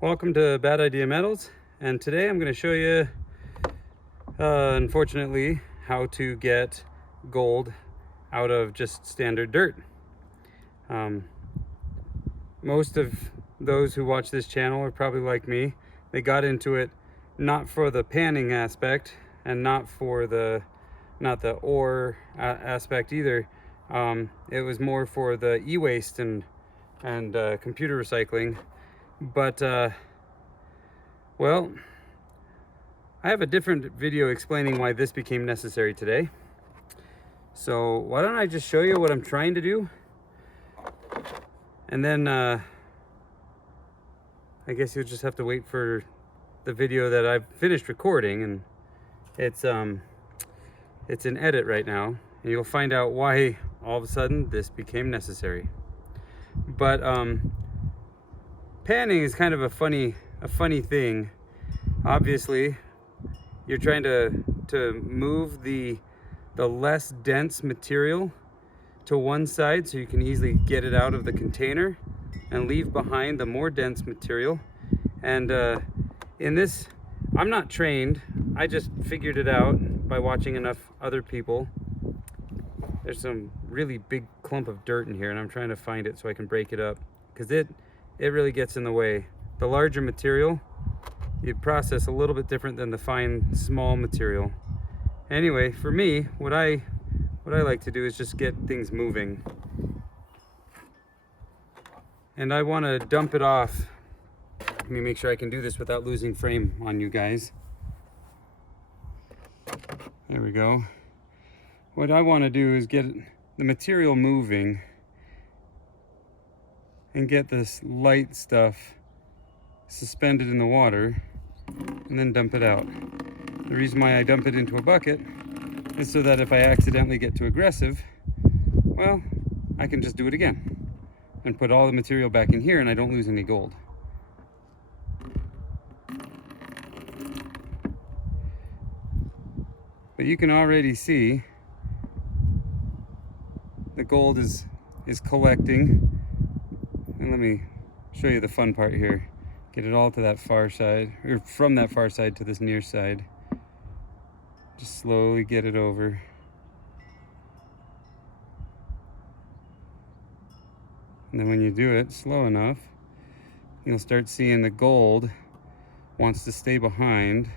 Welcome to Bad Idea Metals, and today I'm going to show you, unfortunately, how to get gold out of just standard dirt. Most of those who watch this channel are probably like me. They got into it not for the panning aspect and not the ore aspect either. It was more for the e-waste and computer recycling. But well, I have a different video explaining why this became necessary today. So why don't I just show you what I'm trying to do, and then I guess you'll just have to wait for the video that I've finished recording, and it's in edit right now, and you'll find out why all of a sudden this became necessary. But panning is kind of a funny thing. Obviously, you're trying to move the less dense material to one side so you can easily get it out of the container and leave behind the more dense material. And in this, I'm not trained. I just figured it out by watching enough other people. There's some really big clump of dirt in here, and I'm trying to find it so I can break it up, because it really gets in the way. The larger material, you process a little bit different than the fine, small material. Anyway, for me, what I like to do is just get things moving. And I want to dump it off. Let me make sure I can do this without losing frame on you guys. There we go. What I want to do is get the material moving and get this light stuff suspended in the water and then dump it out. The reason why I dump it into a bucket is so that if I accidentally get too aggressive, well, I can just do it again and put all the material back in here and I don't lose any gold. But you can already see the gold is collecting. And let me show you the fun part here. Get it all to that far side, or from that far side to this near side. Just slowly get it over. And then when you do it slow enough, you'll start seeing the gold wants to stay behind.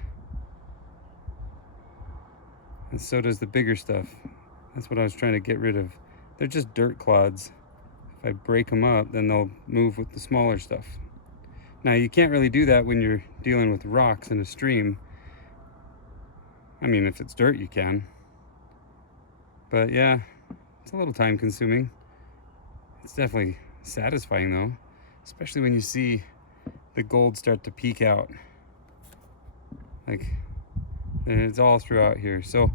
And so does the bigger stuff. That's what I was trying to get rid of. They're just dirt clods. If I break them up, then they'll move with the smaller stuff. Now, you can't really do that when you're dealing with rocks in a stream. I mean, if it's dirt, you can. But yeah, it's a little time consuming. It's definitely satisfying though, especially when you see the gold start to peek out. Like, and it's all throughout here. So,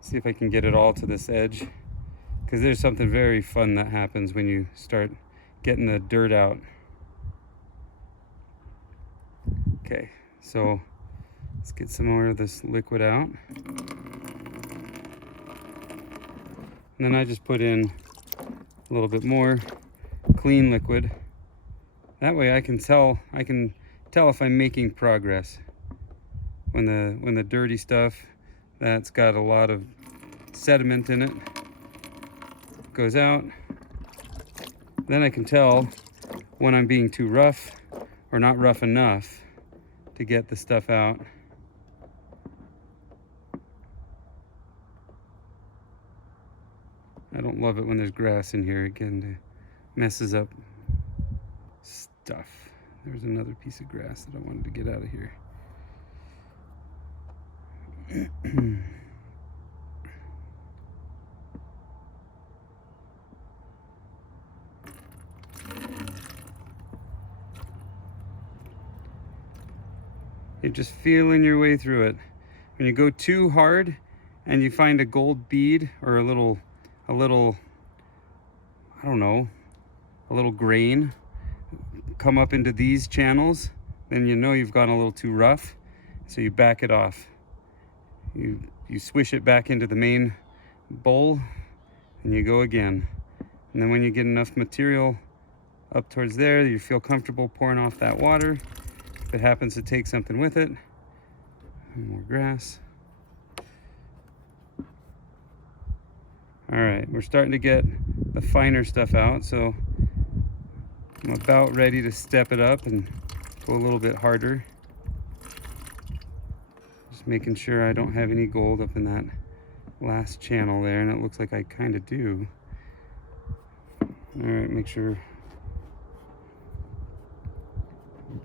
see if I can get it all to this edge, because there's something very fun that happens when you start getting the dirt out. Okay, so let's get some more of this liquid out. And then I just put in a little bit more clean liquid. That way I can tell if I'm making progress. When the dirty stuff that's got a lot of sediment in it goes out, then I can tell when I'm being too rough or not rough enough to get the stuff out. I don't love it when there's grass in here. Again, it messes up stuff. There's another piece of grass that I wanted to get out of here. You're just feeling your way through it. When you go too hard and you find a gold bead or a little, I don't know, a little grain come up into these channels, then you know you've gone a little too rough, so you back it off. You swish it back into the main bowl and you go again. And then when you get enough material up towards there. You feel comfortable pouring off that water. If it happens to take something with it, more grass. All right, we're starting to get the finer stuff out, so I'm about ready to step it up and go a little bit harder. Just making sure I don't have any gold up in that last channel there, and it looks like I kind of do. All right, make sure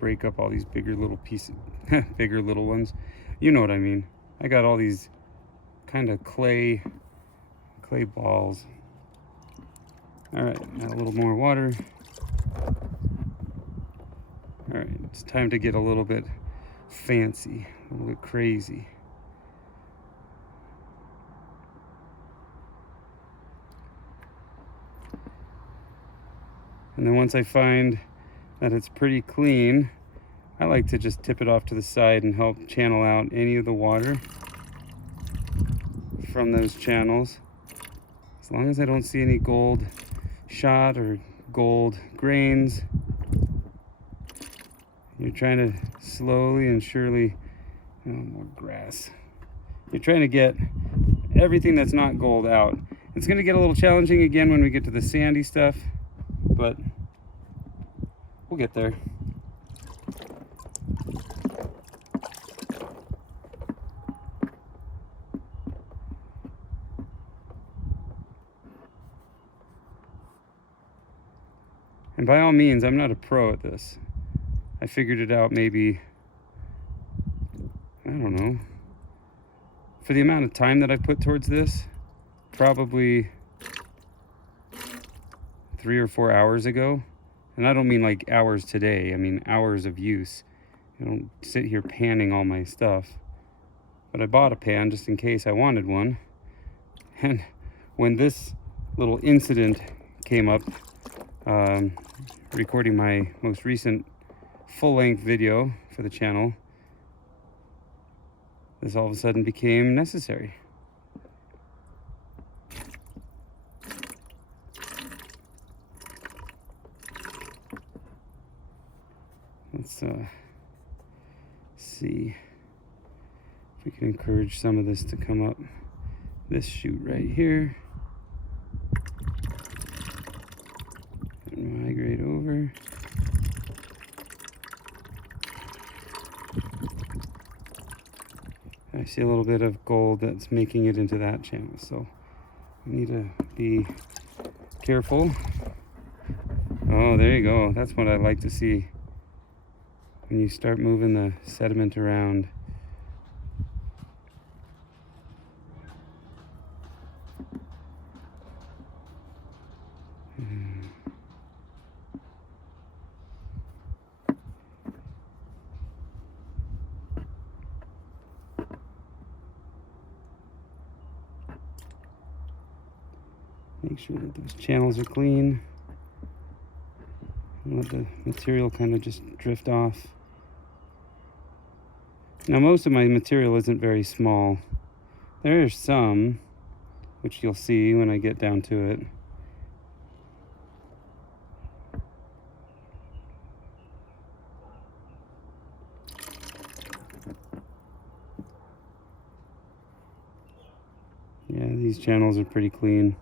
break up all these bigger little pieces, bigger little ones. You know what I mean. I got all these kind of clay balls. All right, now a little more water. All right, it's time to get a little bit fancy, a little bit crazy. And then once I find that it's pretty clean, I like to just tip it off to the side and help channel out any of the water from those channels. As long as I don't see any gold shot or gold grains, you're trying to slowly and surely, oh, more grass. You're trying to get everything that's not gold out. It's going to get a little challenging again when we get to the sandy stuff, but we'll get there. And by all means, I'm not a pro at this. I figured it out maybe, I don't know, for the amount of time that I put towards this, probably 3 or 4 hours ago. And I don't mean like hours today, I mean hours of use. I don't sit here panning all my stuff. But I bought a pan just in case I wanted one. And when this little incident came up, recording my most recent full-length video for the channel, this all of a sudden became necessary. Let's see if we can encourage some of this to come up this chute right here and migrate over. I see a little bit of gold that's making it into that channel, so we need to be careful. Oh, there you go. That's what I like to see. When you start moving the sediment around. Make sure that those channels are clean. And let the material kind of just drift off. Now most of my material isn't very small. There are some, which you'll see when I get down to it. Yeah, these channels are pretty clean.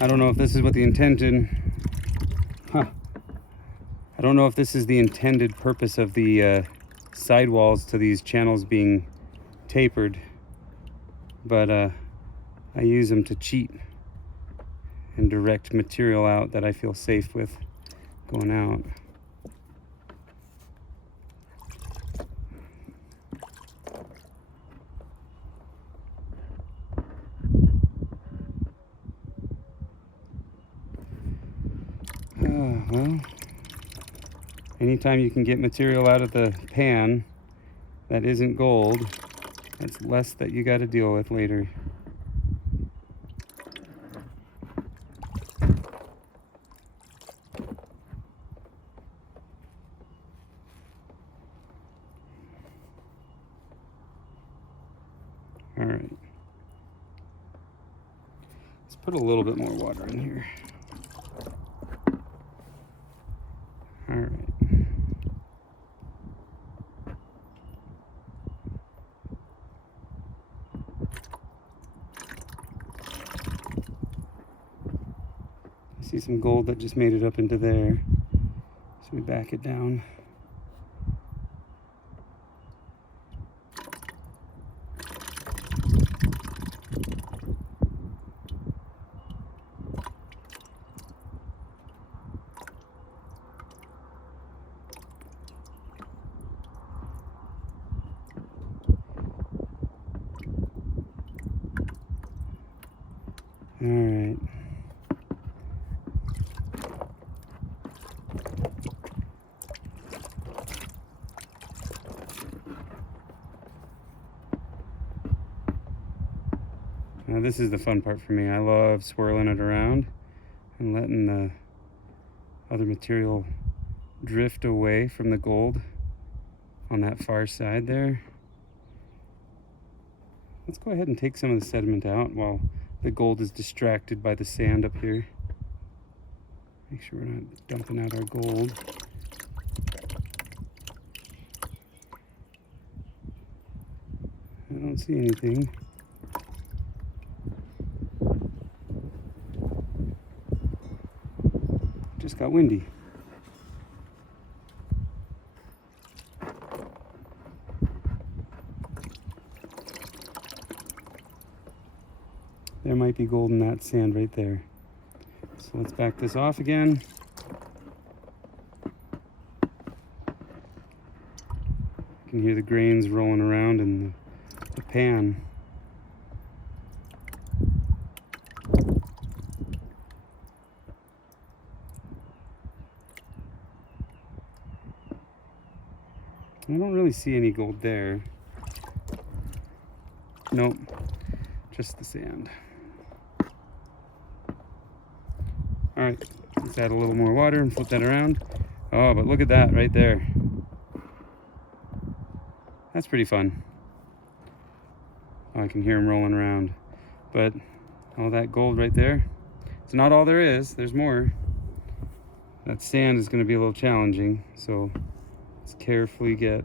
I don't know if this is what the intended, I don't know if this is the intended purpose of the sidewalls to these channels being tapered, but I use them to cheat and direct material out that I feel safe with going out. Well, anytime you can get material out of the pan that isn't gold, that's less that you got to deal with later. All All right. Let's put a little bit more water in here. All right. I see some gold that just made it up into there. So we back it down. All right. Now this is the fun part for me. I love swirling it around and letting the other material drift away from the gold on that far side there. Let's go ahead and take some of the sediment out while the gold is distracted by the sand up here. Make sure we're not dumping out our gold. I don't see anything. Just got windy. There might be gold in that sand right there. So let's back this off again. You can hear the grains rolling around in the pan. I don't really see any gold there. Nope, just the sand. All right, let's add a little more water and flip that around. Oh, but look at that right there. That's pretty fun. Oh, I can hear them rolling around. But all that gold right there, it's not all there is, there's more. That sand is gonna be a little challenging, so let's carefully get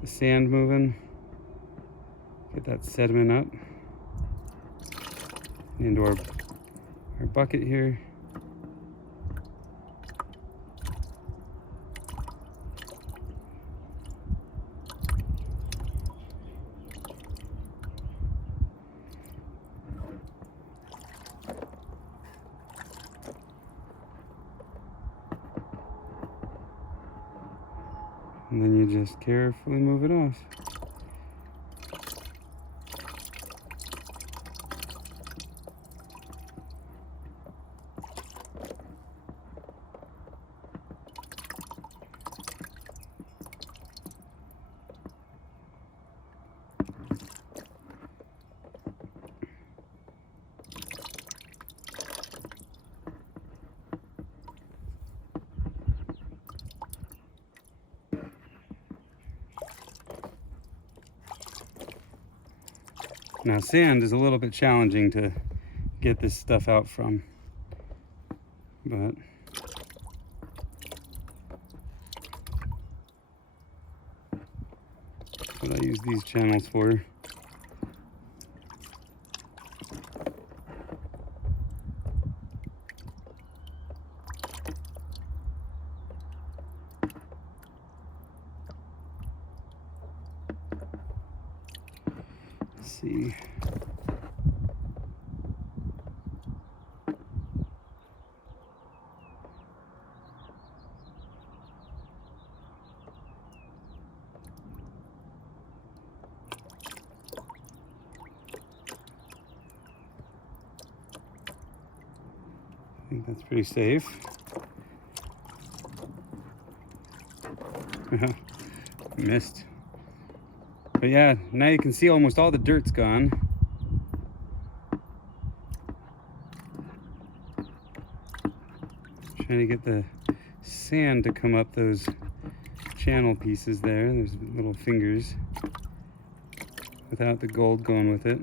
the sand moving. Get that sediment up into our bucket here. And then you just carefully move it off. Now sand is a little bit challenging to get this stuff out from, but that's what I use these channels for. Let's see. I think that's pretty safe. Missed. But yeah, now you can see almost all the dirt's gone. Trying to get the sand to come up those channel pieces there. There's little fingers. without the gold going with it.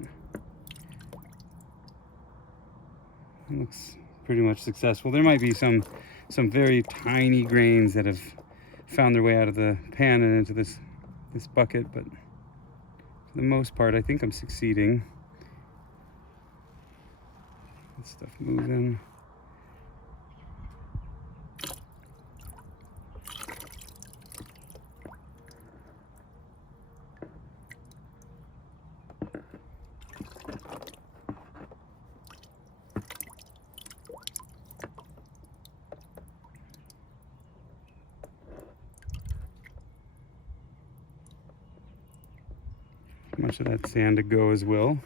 It looks pretty much successful. There might be some very tiny grains that have found their way out of the pan and into this bucket, but for the most part, I think I'm succeeding. That stuff moving. Much of that sand to go as well.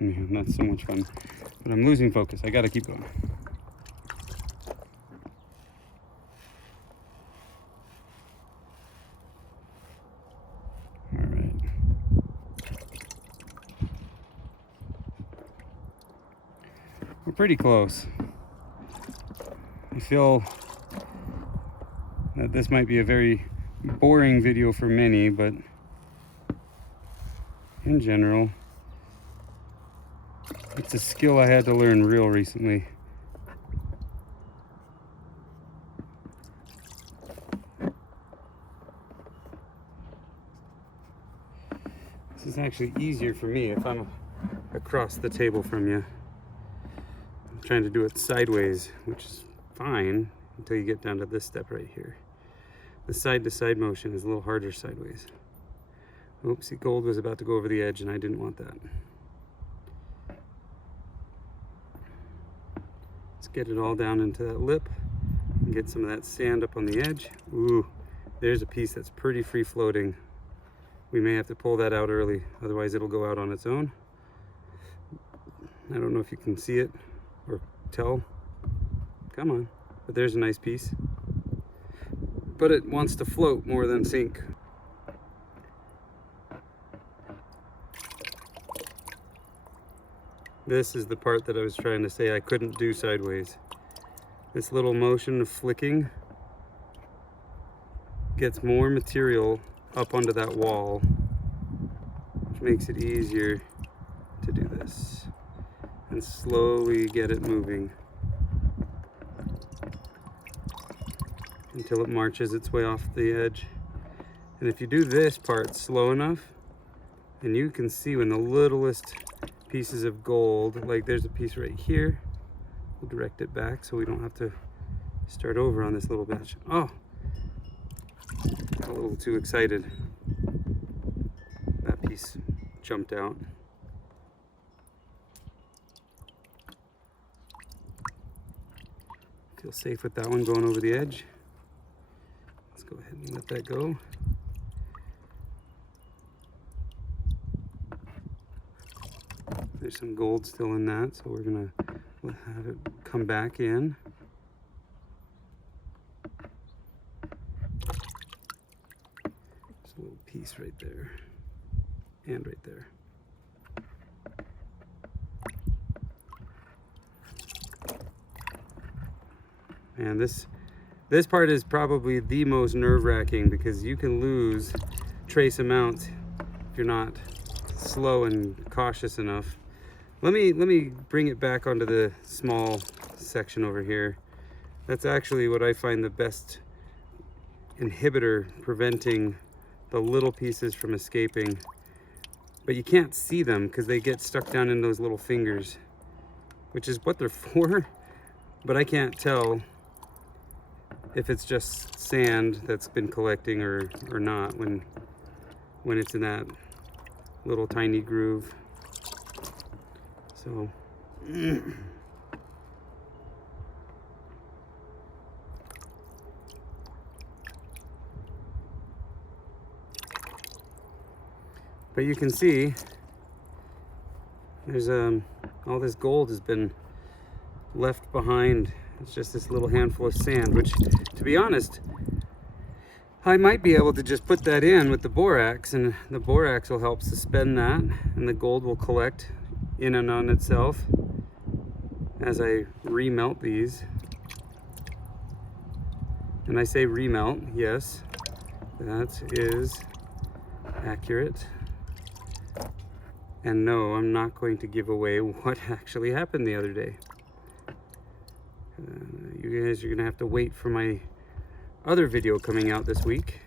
Man, that's so much fun. But I'm losing focus. I gotta keep going. All right. We're pretty close. I feel that this might be a very boring video for many, but in general, it's a skill I had to learn real recently. This is actually easier for me if I'm across the table from you. I'm trying to do it sideways, which is fine until you get down to this step right here. The side-to-side motion is a little harder sideways. Oops, see, gold was about to go over the edge and I didn't want that. Get it all down into that lip and get some of that sand up on the edge. Ooh, there's a piece that's pretty free floating. We may have to pull that out early, otherwise it'll go out on its own. I don't know if you can see it or tell. Come on, but there's a nice piece. But it wants to float more than sink. This is the part that I was trying to say I couldn't do sideways. This little motion of flicking gets more material up onto that wall, which makes it easier to do this and slowly get it moving until it marches its way off the edge. And if you do this part slow enough, and you can see when the littlest pieces of gold, like there's a piece right here, we'll direct it back so we don't have to start over on this little batch. Oh, got a little too excited. That piece jumped out. Feel safe with that one going over the edge. Let's go ahead and let that go. There's some gold still in that, so we're gonna have it come back in. There's a little piece right there, and right there. And this part is probably the most nerve-wracking because you can lose trace amounts if you're not slow and cautious enough. Let me bring it back onto the small section over here. That's actually what I find the best inhibitor preventing the little pieces from escaping. But you can't see them because they get stuck down in those little fingers, which is what they're for. But I can't tell if it's just sand that's been collecting or not when it's in that little tiny groove. So but you can see There's all this gold has been left behind. It's just this little handful of sand, which, to be honest, I might be able to just put that in with the borax, and the borax will help suspend that, and the gold will collect in and on itself as I remelt these. And I say remelt, yes, that is accurate. And no, I'm not going to give away what actually happened the other day. You guys are gonna have to wait for my other video coming out this week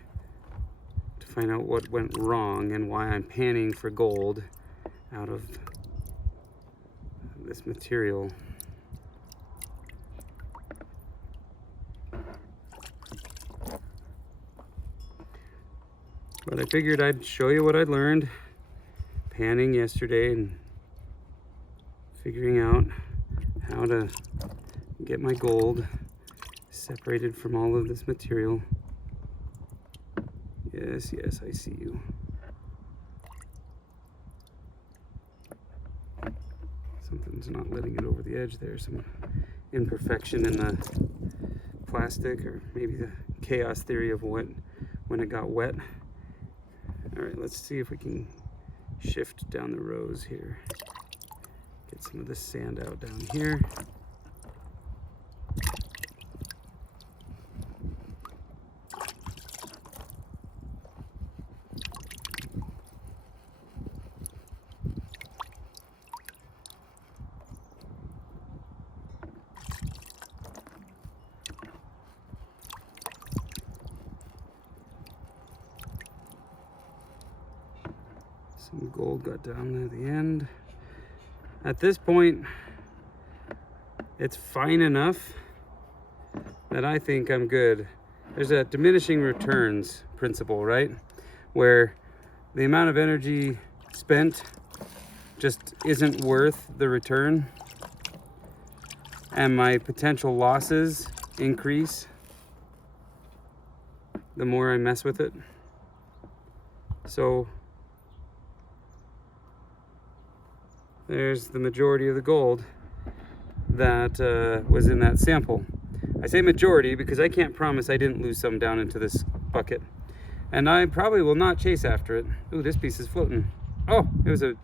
to find out what went wrong and why I'm panning for gold out of this material. But I figured I'd show you what I learned panning yesterday and figuring out how to get my gold separated from all of this material. Yes, yes, I see you. Something's not letting it over the edge there. Some imperfection in the plastic, or maybe the chaos theory of when it got wet. All right, let's see if we can shift down the rows here. Get some of this sand out down here. Some gold got down there at the end. At this point, it's fine enough that I think I'm good. There's a diminishing returns principle, right? Where the amount of energy spent just isn't worth the return, and my potential losses increase the more I mess with it. So there's the majority of the gold that was in that sample. I say majority because I can't promise I didn't lose some down into this bucket. And I probably will not chase after it. Ooh, this piece is floating. Oh, it was a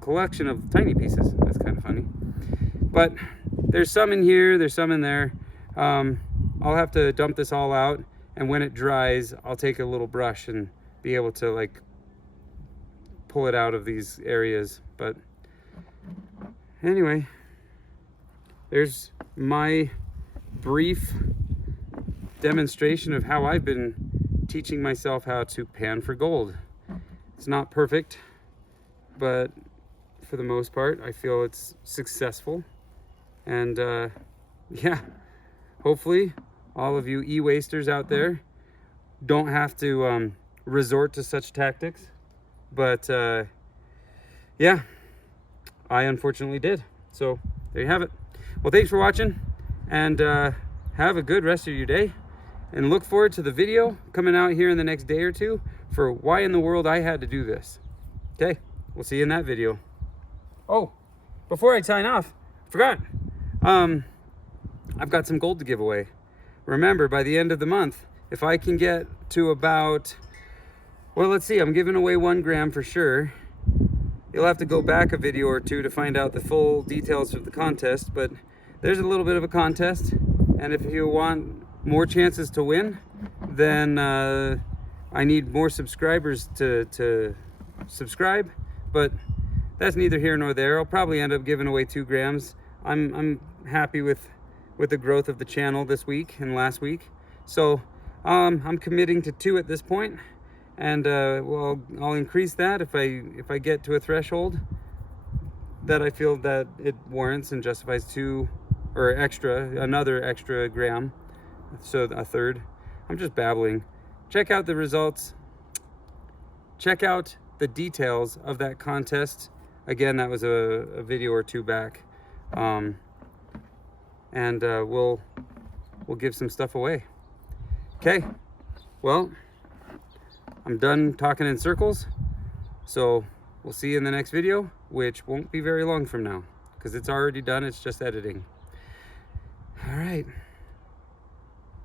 collection of tiny pieces. That's kind of funny. But there's some in here, there's some in there. I'll have to dump this all out, and when it dries, I'll take a little brush and be able to like pull it out of these areas. But anyway, there's my brief demonstration of how I've been teaching myself how to pan for gold. It's not perfect, but for the most part, I feel it's successful. And yeah, hopefully all of you e-wasters out there don't have to resort to such tactics. But yeah, I unfortunately did. So there you have it. Well, thanks for watching, and have a good rest of your day, and look forward to the video coming out here in the next day or two for why in the world I had to do this. Okay, we'll see you in that video. Oh, before I sign off, I forgot. I've got some gold to give away. Remember, by the end of the month, if I can get to about, well, let's see, I'm giving away 1 gram for sure. You'll have to go back a video or two to find out the full details of the contest, but there's a little bit of a contest, and if you want more chances to win, then I need more subscribers to subscribe, but that's neither here nor there. I'll probably end up giving away 2 grams. I'm happy with the growth of the channel this week and last week, so I'm committing to 2 at this point. And well, I'll increase that if I get to a threshold that I feel that it warrants and justifies 2 or another extra gram, so a third. I'm just babbling. Check out the results. Check out the details of that contest. Again, that was a video or 2 back, and we'll give some stuff away. Okay, well, I'm done talking in circles, so we'll see you in the next video, which won't be very long from now, because it's already done. It's just editing. All right.